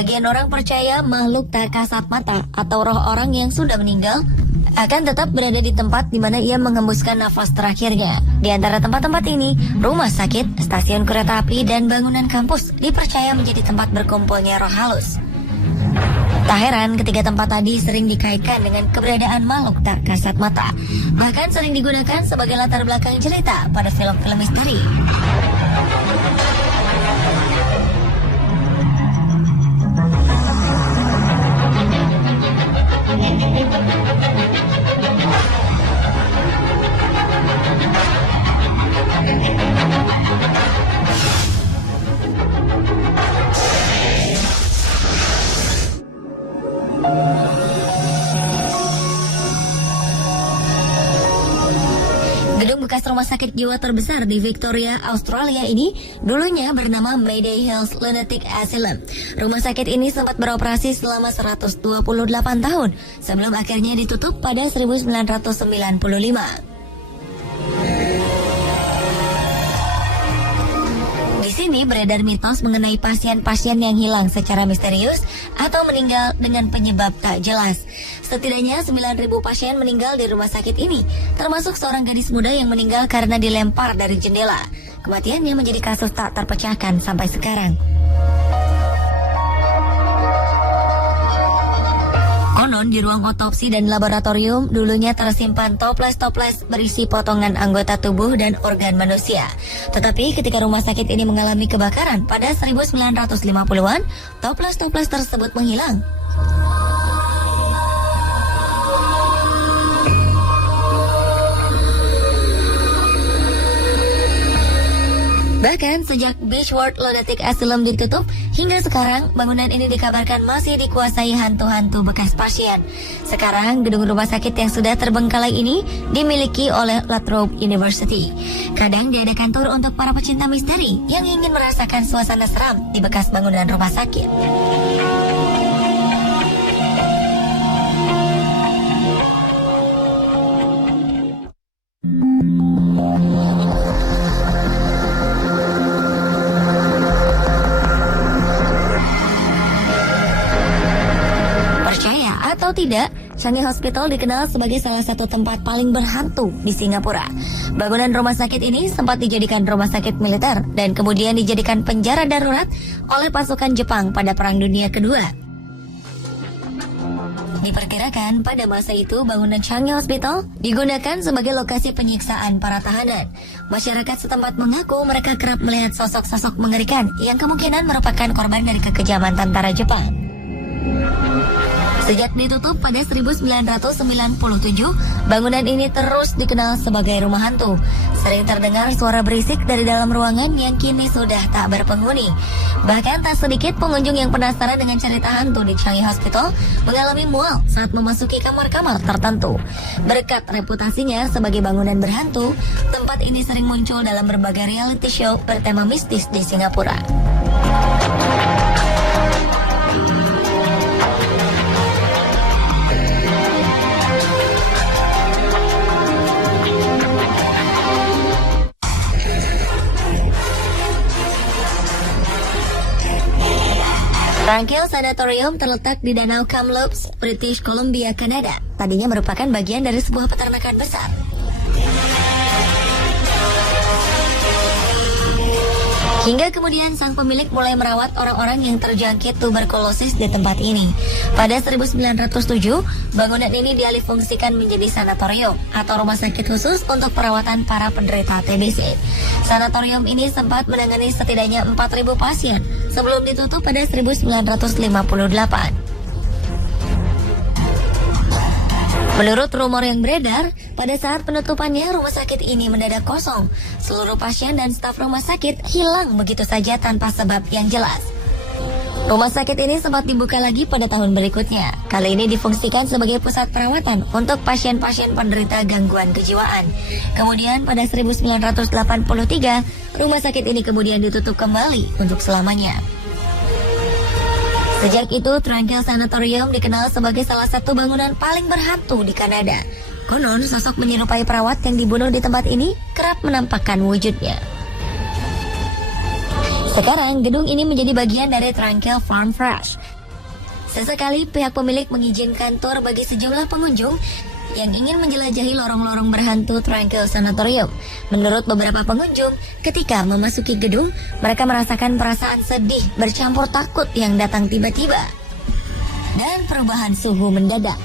Sebagian orang percaya makhluk tak kasat mata atau roh orang yang sudah meninggal akan tetap berada di tempat di mana ia mengembuskan nafas terakhirnya. Di antara tempat-tempat ini, rumah sakit, stasiun kereta api, dan bangunan kampus dipercaya menjadi tempat berkumpulnya roh halus. Tak heran ketiga tempat tadi sering dikaitkan dengan keberadaan makhluk tak kasat mata. Bahkan sering digunakan sebagai latar belakang cerita pada film-film misteri. Gedung bekas rumah sakit jiwa terbesar di Victoria, Australia ini dulunya bernama Mayday Hills Lunatic Asylum. Rumah sakit ini sempat beroperasi selama 128 tahun sebelum akhirnya ditutup pada 1995. Di sini beredar mitos mengenai pasien-pasien yang hilang secara misterius atau meninggal dengan penyebab tak jelas. Setidaknya 9.000 pasien meninggal di rumah sakit ini, termasuk seorang gadis muda yang meninggal karena dilempar dari jendela. Kematiannya menjadi kasus tak terpecahkan sampai sekarang. Konon di ruang otopsi dan laboratorium dulunya tersimpan toples-toples berisi potongan anggota tubuh dan organ manusia. Tetapi ketika rumah sakit ini mengalami kebakaran pada 1950-an, toples-toples tersebut menghilang. Bahkan sejak Beechworth Lunatic Asylum ditutup, hingga sekarang bangunan ini dikabarkan masih dikuasai hantu-hantu bekas pasien. Sekarang gedung rumah sakit yang sudah terbengkalai ini dimiliki oleh La Trobe University. Kadang diadakan tur untuk para pecinta misteri yang ingin merasakan suasana seram di bekas bangunan rumah sakit. Atau tidak, Changi Hospital dikenal sebagai salah satu tempat paling berhantu di Singapura. Bangunan rumah sakit ini sempat dijadikan rumah sakit militer dan kemudian dijadikan penjara darurat oleh pasukan Jepang pada Perang Dunia Kedua. Diperkirakan pada masa itu bangunan Changi Hospital digunakan sebagai lokasi penyiksaan para tahanan. Masyarakat setempat mengaku mereka kerap melihat sosok-sosok mengerikan yang kemungkinan merupakan korban dari kekejaman tentara Jepang. Sejak ditutup pada 1997, bangunan ini terus dikenal sebagai rumah hantu. Sering terdengar suara berisik dari dalam ruangan yang kini sudah tak berpenghuni. Bahkan tak sedikit pengunjung yang penasaran dengan cerita hantu di Changi Hospital mengalami mual saat memasuki kamar-kamar tertentu. Berkat reputasinya sebagai bangunan berhantu, tempat ini sering muncul dalam berbagai reality show bertema mistis di Singapura. Tranquil Sanatorium terletak di Danau Kamloops, British Columbia, Kanada. Tadinya merupakan bagian dari sebuah peternakan besar. Hingga kemudian sang pemilik mulai merawat orang-orang yang terjangkit tuberkulosis di tempat ini. Pada 1907, bangunan ini dialihfungsikan menjadi sanatorium atau rumah sakit khusus untuk perawatan para penderita TBC. Sanatorium ini sempat menangani setidaknya 4.000 pasien sebelum ditutup pada 1958. Menurut rumor yang beredar, pada saat penutupannya rumah sakit ini mendadak kosong. Seluruh pasien dan staf rumah sakit hilang begitu saja tanpa sebab yang jelas. Rumah sakit ini sempat dibuka lagi pada tahun berikutnya. Kali ini difungsikan sebagai pusat perawatan untuk pasien-pasien penderita gangguan kejiwaan. Kemudian pada 1983, rumah sakit ini kemudian ditutup kembali untuk selamanya. Sejak itu, Tranquil Sanatorium dikenal sebagai salah satu bangunan paling berhantu di Kanada. Konon, sosok menyerupai perawat yang dibunuh di tempat ini kerap menampakkan wujudnya. Sekarang, gedung ini menjadi bagian dari Tranquil Farm Fresh, Sesekali pihak pemilik mengizinkan tur bagi sejumlah pengunjung yang ingin menjelajahi lorong-lorong berhantu Tranquil Sanatorium. Menurut beberapa pengunjung, ketika memasuki gedung, mereka merasakan perasaan sedih bercampur takut yang datang tiba-tiba dan perubahan suhu mendadak.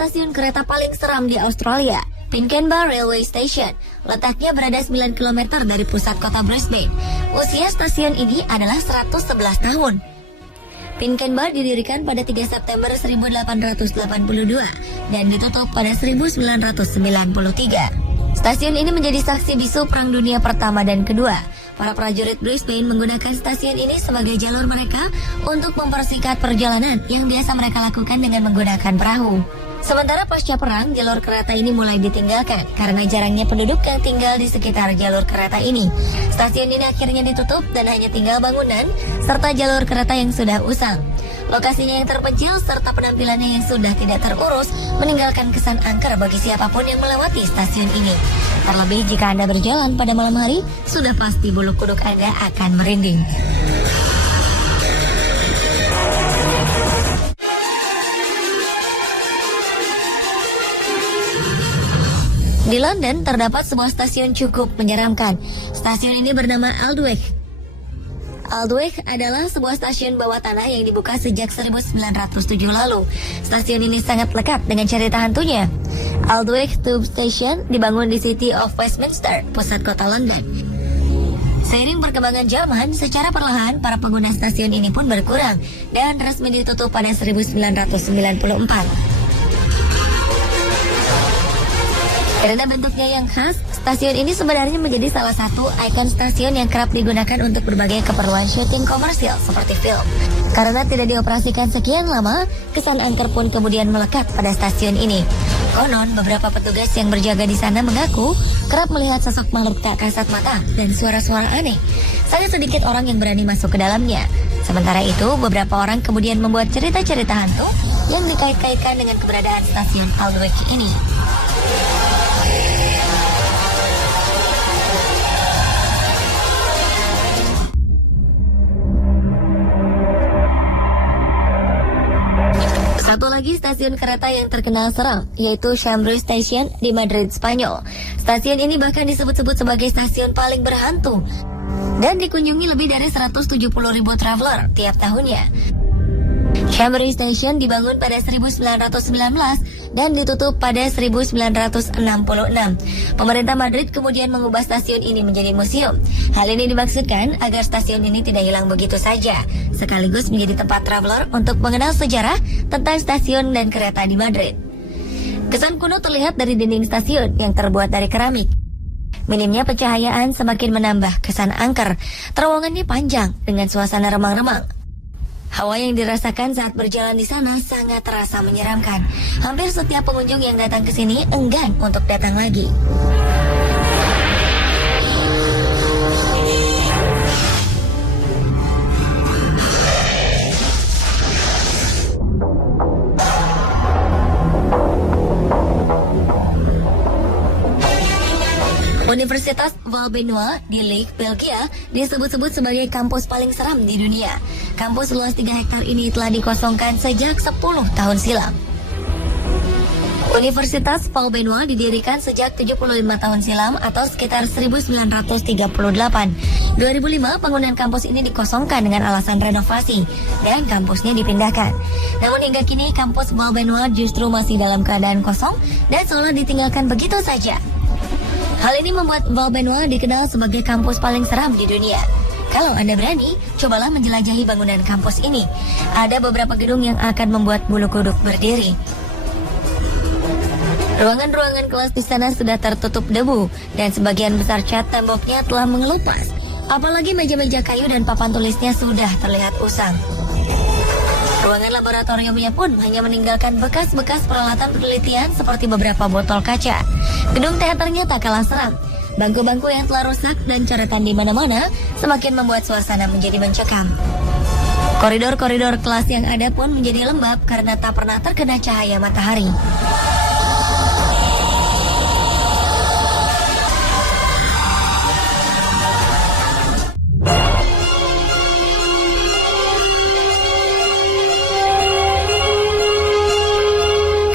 Stasiun kereta paling seram di Australia, Pinkenba Railway Station. Letaknya berada 9 km dari pusat kota Brisbane. Usia stasiun ini adalah 111 tahun. Pinkenba didirikan pada 3 September 1882 dan ditutup pada 1993. Stasiun ini menjadi saksi bisu Perang Dunia Pertama dan Kedua. Para prajurit Brisbane menggunakan stasiun ini sebagai jalur mereka untuk mempersingkat perjalanan yang biasa mereka lakukan dengan menggunakan perahu. Sementara pasca perang, jalur kereta ini mulai ditinggalkan karena jarangnya penduduk yang tinggal di sekitar jalur kereta ini. Stasiun ini akhirnya ditutup dan hanya tinggal bangunan serta jalur kereta yang sudah usang. Lokasinya yang terpencil serta penampilannya yang sudah tidak terurus meninggalkan kesan angker bagi siapapun yang melewati stasiun ini. Terlebih jika Anda berjalan pada malam hari, sudah pasti bulu kuduk Anda akan merinding. Di London terdapat sebuah stasiun cukup menyeramkan. Stasiun ini bernama Aldwych. Aldwych adalah sebuah stasiun bawah tanah yang dibuka sejak 1907 lalu. Stasiun ini sangat lekat dengan cerita hantunya. Aldwych Tube Station dibangun di City of Westminster, pusat kota London. Seiring perkembangan zaman, secara perlahan para pengguna stasiun ini pun berkurang dan resmi ditutup pada 1994. Karena bentuknya yang khas, stasiun ini sebenarnya menjadi salah satu ikon stasiun yang kerap digunakan untuk berbagai keperluan syuting komersial seperti film. Karena tidak dioperasikan sekian lama, kesan angker pun kemudian melekat pada stasiun ini. Konon, beberapa petugas yang berjaga di sana mengaku kerap melihat sosok makhluk tak kasat mata dan suara-suara aneh. Sangat sedikit orang yang berani masuk ke dalamnya. Sementara itu, beberapa orang kemudian membuat cerita-cerita hantu yang dikait-kaitkan dengan keberadaan stasiun Aldwych ini. Satu lagi stasiun kereta yang terkenal seram, yaitu Chambres Station di Madrid, Spanyol. Stasiun ini bahkan disebut-sebut sebagai stasiun paling berhantu dan dikunjungi lebih dari 170.000 traveler tiap tahunnya. Chambres Station dibangun pada 1919 dan ditutup pada 1966. Pemerintah Madrid kemudian mengubah stasiun ini menjadi museum. Hal ini dimaksudkan agar stasiun ini tidak hilang begitu saja, sekaligus menjadi tempat traveler untuk mengenal sejarah tentang stasiun dan kereta di Madrid. Kesan kuno terlihat dari dinding stasiun yang terbuat dari keramik. Minimnya pencahayaan semakin menambah kesan angker. Terowongannya panjang dengan suasana remang-remang. Hawa yang dirasakan saat berjalan di sana sangat terasa menyeramkan. Hampir setiap pengunjung yang datang ke sini enggan untuk datang lagi. Universitas Valbenoa di Lijk, Belgia disebut-sebut sebagai kampus paling seram di dunia. Kampus luas 3 hektar ini telah dikosongkan sejak 10 tahun silam. Universitas Valbenoa didirikan sejak 75 tahun silam atau sekitar 1938. 2005 bangunan kampus ini dikosongkan dengan alasan renovasi dan kampusnya dipindahkan. Namun hingga kini kampus Valbenoa justru masih dalam keadaan kosong dan seolah ditinggalkan begitu saja. Hal ini membuat Valbenoa dikenal sebagai kampus paling seram di dunia. Kalau Anda berani, cobalah menjelajahi bangunan kampus ini. Ada beberapa gedung yang akan membuat bulu kuduk berdiri. Ruangan-ruangan kelas di sana sudah tertutup debu dan sebagian besar cat temboknya telah mengelupas. Apalagi meja-meja kayu dan papan tulisnya sudah terlihat usang. Ruangan laboratoriumnya pun hanya meninggalkan bekas-bekas peralatan penelitian seperti beberapa botol kaca. Gedung teaternya tak kalah seram. Bangku-bangku yang telah rusak dan coretan di mana-mana semakin membuat suasana menjadi mencekam. Koridor-koridor kelas yang ada pun menjadi lembab karena tak pernah terkena cahaya matahari.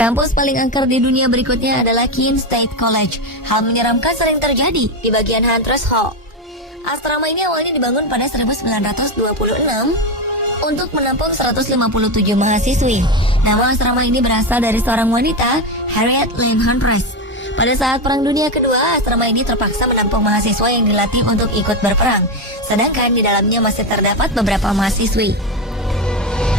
Kampus paling angker di dunia berikutnya adalah Keene State College. Hal menyeramkan sering terjadi di bagian Hunter's Hall. Asrama ini awalnya dibangun pada 1926 untuk menampung 157 mahasiswi. Nama asrama ini berasal dari seorang wanita, Harriet Lane Huntress. Pada saat Perang Dunia Kedua, asrama ini terpaksa menampung mahasiswa yang dilatih untuk ikut berperang, sedangkan di dalamnya masih terdapat beberapa mahasiswi.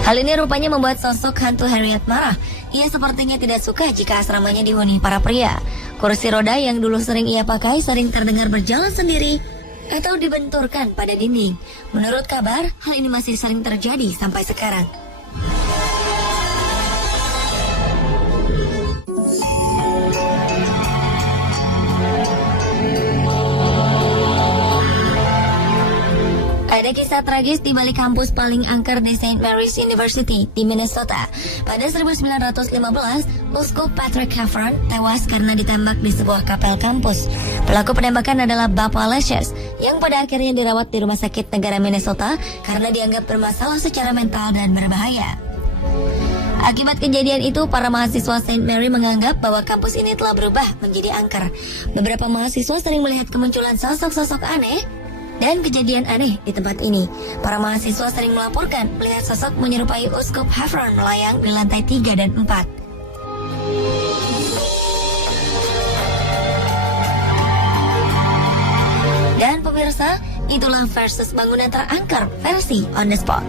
Hal ini rupanya membuat sosok hantu Harriet marah. Ia sepertinya tidak suka jika asramanya dihuni para pria. Kursi roda yang dulu sering ia pakai sering terdengar berjalan sendiri atau dibenturkan pada dinding. Menurut kabar, hal ini masih sering terjadi sampai sekarang. Ada kisah tragis di balik kampus paling angker di St. Mary's University di Minnesota. Pada 1915, Uskup Patrick Heffron tewas karena ditembak di sebuah kapel kampus. Pelaku penembakan adalah Bapak Lesius, yang pada akhirnya dirawat di Rumah Sakit Negara Minnesota karena dianggap bermasalah secara mental dan berbahaya. Akibat kejadian itu, para mahasiswa St. Mary menganggap bahwa kampus ini telah berubah menjadi angker. Beberapa mahasiswa sering melihat kemunculan sosok-sosok aneh dan kejadian aneh di tempat ini. Para mahasiswa sering melaporkan melihat sosok menyerupai Uskup Heffron melayang di lantai 3 dan 4. Dan pemirsa, itulah versus bangunan terangker versi On The Spot.